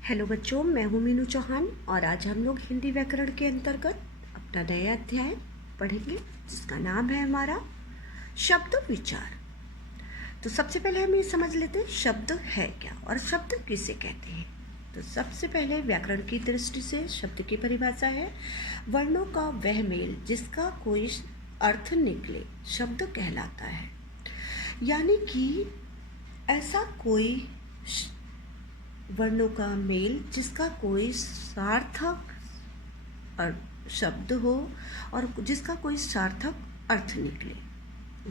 Hello बच्चों, मैं हूँ मीनू चौहान और आज हम लोग हिंदी व्याकरण के अंतर्गत अपना नया अध्याय पढ़ेंगे जिसका नाम है हमारा शब्द विचार। तो सबसे पहले हम ये समझ लेते हैं शब्द है क्या और शब्द किसे कहते हैं। तो सबसे पहले व्याकरण की दृष्टि से शब्द की परिभाषा है वर्णों का वह मेल जिसका कोई अर्थ निकले शब्द कहलाता है। यानी कि ऐसा कोई वर्णों का मेल जिसका कोई सार्थक शब्द हो और जिसका कोई सार्थक अर्थ निकले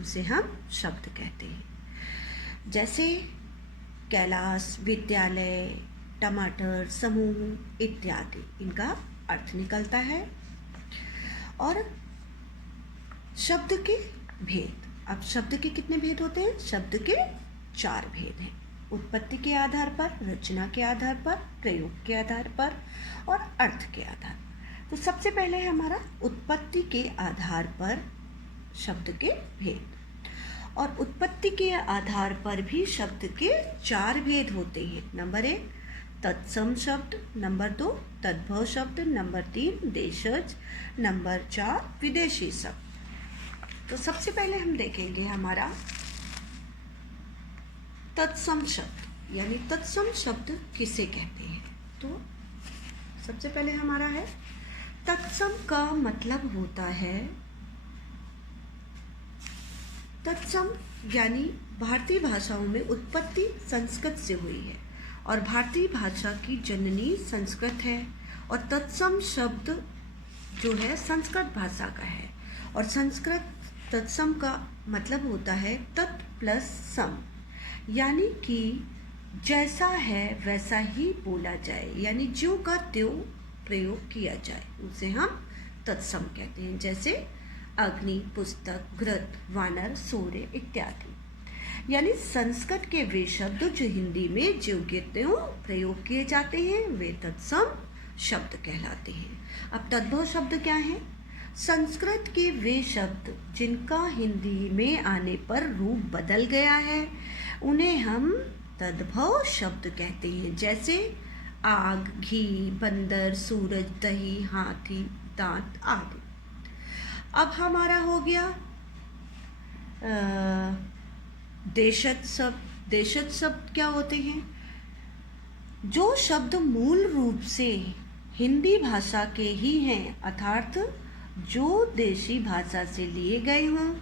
उसे हम शब्द कहते हैं। जैसे कैलाश, विद्यालय, टमाटर, समूह इत्यादि, इनका अर्थ निकलता है। और शब्द के भेद, अब शब्द के कितने भेद होते हैं? शब्द के 4 भेद हैं। उत्पत्ति के आधार पर, रचना के आधार पर, प्रयोग के आधार पर और अर्थ के आधार पर। तो सबसे पहले हमारा उत्पत्ति के आधार पर शब्द के भेद। और उत्पत्ति के आधार पर भी शब्द के 4 भेद होते हैं। नंबर 1 तत्सम शब्द, नंबर 2 तद्भव शब्द, नंबर 3 देशज, नंबर 4 विदेशी शब्द। तो सबसे पहले हम देखेंगे हमारा तत्सम शब्द, यानी तत्सम शब्द किसे कहते हैं। तो सबसे पहले हमारा है तत्सम का मतलब होता है, तत्सम यानी भारतीय भाषाओं में उत्पत्ति संस्कृत से हुई है और भारतीय भाषा की जननी संस्कृत है। और तत्सम शब्द जो है संस्कृत भाषा का है और संस्कृत तत्सम का मतलब होता है तत् प्लस सम, यानी कि जैसा है वैसा ही बोला जाए, यानी ज्यों का त्यों प्रयोग किया जाए, उसे हम तत्सम कहते हैं। जैसे अग्नि, पुस्तक, घृत, वानर, सूर्य इत्यादि। यानी संस्कृत के वे शब्द जो हिंदी में ज्यों के त्यों प्रयोग किए जाते हैं वे तत्सम शब्द कहलाते हैं। अब तद्भव शब्द क्या है? संस्कृत के वे शब्द जिनका हिंदी में आने पर रूप बदल गया है उन्हें हम तद्भव शब्द कहते हैं। जैसे आग, घी, बंदर, सूरज, दही, हाथी, दांत आदि। अब हमारा हो गया देशज शब्द। देशज शब्द क्या होते हैं? जो शब्द मूल रूप से हिंदी भाषा के ही हैं, अर्थात जो देशी भाषा से लिए गए हों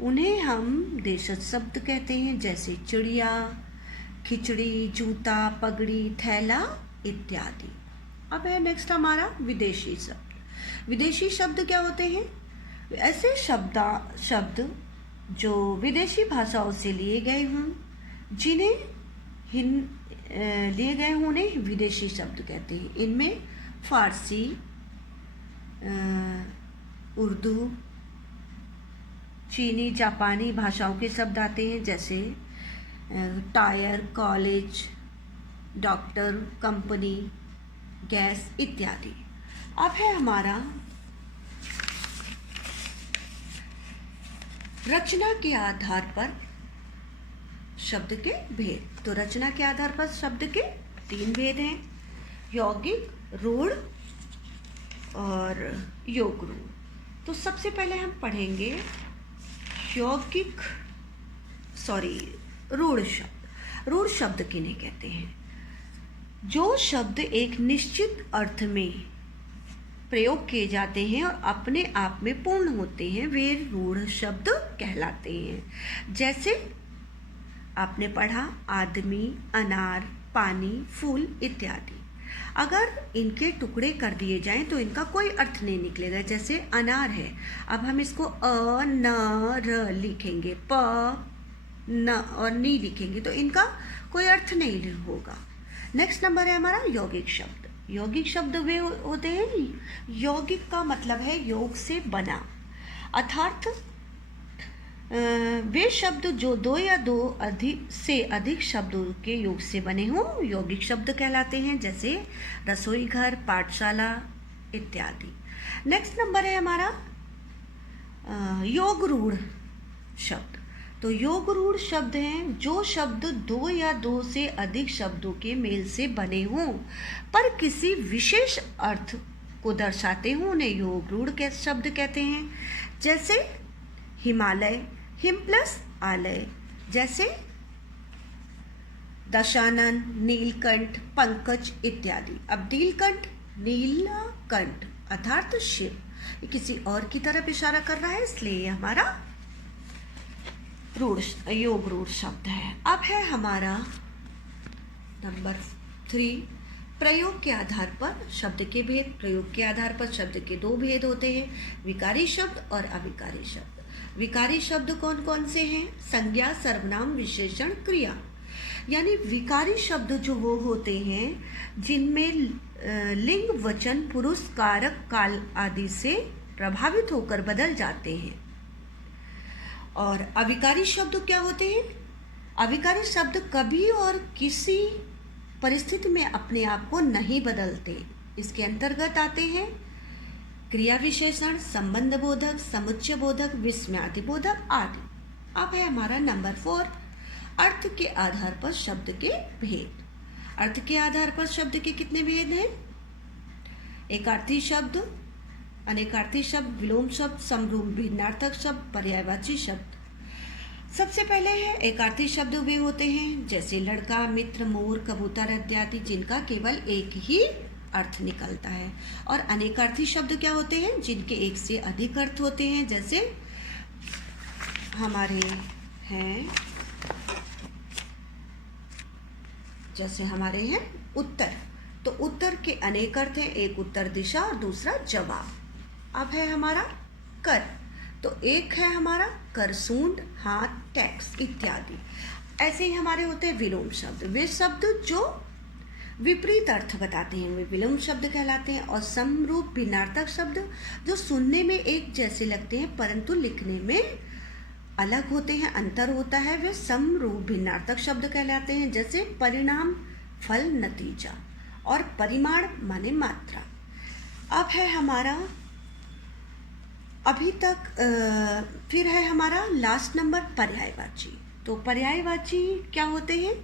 उन्हें हम देशज शब्द कहते हैं। जैसे चिड़िया, खिचड़ी, जूता, पगड़ी, थैला इत्यादि। अब है नेक्स्ट हमारा विदेशी शब्द। विदेशी शब्द क्या होते हैं? ऐसे शब्द जो विदेशी भाषाओं से लिए गए हों, जिन्हें लिए गए हों उन्हें विदेशी शब्द कहते हैं। इनमें फारसी, उर्दू, चीनी, जापानी भाषाओं के शब्द आते हैं। जैसे tyre, college, doctor, company, gas इत्यादि। अब है हमारा रचना के आधार पर शब्द के भेद। तो रचना के आधार पर शब्द के 3 भेद हैं, यौगिक, रूढ़ और योग रूढ़। तो सबसे पहले हम पढ़ेंगे रूढ़ शब्द। रूढ़ शब्द किन्हें कहते हैं? जो शब्द एक निश्चित अर्थ में प्रयोग किए जाते हैं और अपने आप में पूर्ण होते हैं वे रूढ़ शब्द कहलाते हैं। जैसे आपने पढ़ा आदमी, अनार, पानी, फूल इत्यादि। अगर इनके टुकड़े कर दिए जाएं तो इनका कोई अर्थ नहीं निकलेगा। जैसे अनार है, अब हम इसको अ न र लिखेंगे, प न और नी लिखेंगे तो इनका कोई अर्थ नहीं होगा। नेक्स्ट नंबर है हमारा यौगिक शब्द। यौगिक शब्द वे होते हैं, यौगिक का मतलब है योग से बना, अर्थात वे शब्द जो 2 या 2 से अधिक शब्दों के योग से बने हों यौगिक शब्द कहलाते हैं। जैसे रसोई घर, पाठशाला इत्यादि। नेक्स्ट नंबर है हमारा योग रूढ़ शब्द। तो योग रूढ़ शब्द हैं जो शब्द दो या दो से अधिक शब्दों के मेल से बने हों पर किसी विशेष अर्थ को दर्शाते हों, उन्हें योग रूढ़ के शब्द कहते हैं। जैसे हिमालय, हिम प्लस आलय, जैसे दशानन, नीलकंठ, पंकज इत्यादि। अब नीलकंठ, नीलकंठ अर्थात शिव, ये किसी और की तरफ इशारा कर रहा है, इसलिए ये हमारा योग रूढ़ शब्द है। अब है हमारा नंबर 3, प्रयोग के आधार पर शब्द के भेद। प्रयोग के आधार पर शब्द के दो भेद होते हैं, विकारी शब्द और अविकारी शब्द। विकारी शब्द कौन कौन से हैं? संज्ञा, सर्वनाम, विशेषण, क्रिया। यानी विकारी शब्द जो वो होते हैं जिनमें लिंग, वचन, पुरुष, कारक, काल आदि से प्रभावित होकर बदल जाते हैं। और अविकारी शब्द क्या होते हैं? अविकारी शब्द कभी और किसी परिस्थिति में अपने आप को नहीं बदलते। इसके अंतर्गत आते हैं क्रिया विशेषण, संबंध बोधक, समुच्चय बोधक, विस्मयादि बोधक आदि। अब है हमारा नंबर 4, अर्थ के आधार पर शब्द के भेद। अर्थ के आधार पर शब्द के कितने भेद हैं? एकार्थी शब्द, अनेकार्थी शब्द, विलोम शब्द, समरूप भिन्नार्थक शब्द, पर्यायवाची शब्द। सबसे पहले है एकार्थी शब्द वे होते हैं जैसे लड़का, मित्र, मोर, कबूतर इत्यादि, जिनका केवल एक ही अर्थ निकलता है। और अनेकार्थी शब्द क्या होते हैं? जिनके एक से अधिक अर्थ होते हैं, जैसे हमारे हैं उत्तर। तो उत्तर के अनेक अर्थ हैं, एक उत्तर दिशा और दूसरा जवाब। अब है हमारा कर, तो एक है हमारा करसूंड, हाथ, टैक्स इत्यादि। ऐसे ही हमारे होते हैं विलोम शब्द। वे शब्द जो विपरीत अर्थ बताते हैं वे विलोम शब्द कहलाते हैं। और समरूप भिन्नार्थक शब्द जो सुनने में एक जैसे लगते हैं परंतु लिखने में अलग होते हैं, अंतर होता है, वे समरूप भिन्नार्थक शब्द कहलाते हैं। जैसे परिणाम, फल, नतीजा, और परिमाण माने मात्रा। अब है हमारा अभी तक फिर है हमारा लास्ट नंबर पर्यायवाची। तो पर्यायवाची क्या होते हैं?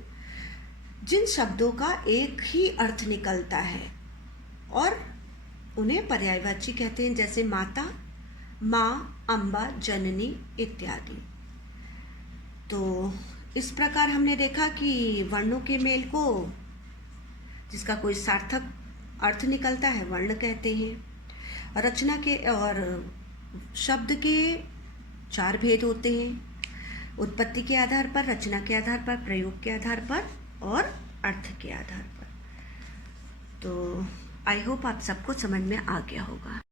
जिन शब्दों का एक ही अर्थ निकलता है और उन्हें पर्यायवाची कहते हैं, जैसे माता, माँ, अम्बा, जननी इत्यादि। तो इस प्रकार हमने देखा कि वर्णों के मेल को जिसका कोई सार्थक अर्थ निकलता है वर्ण कहते हैं। रचना के और शब्द के 4 भेद होते हैं, उत्पत्ति के आधार पर, रचना के आधार पर, प्रयोग के आधार पर और अर्थ के आधार पर। तो आई होप आप सबको समझ में आ गया होगा।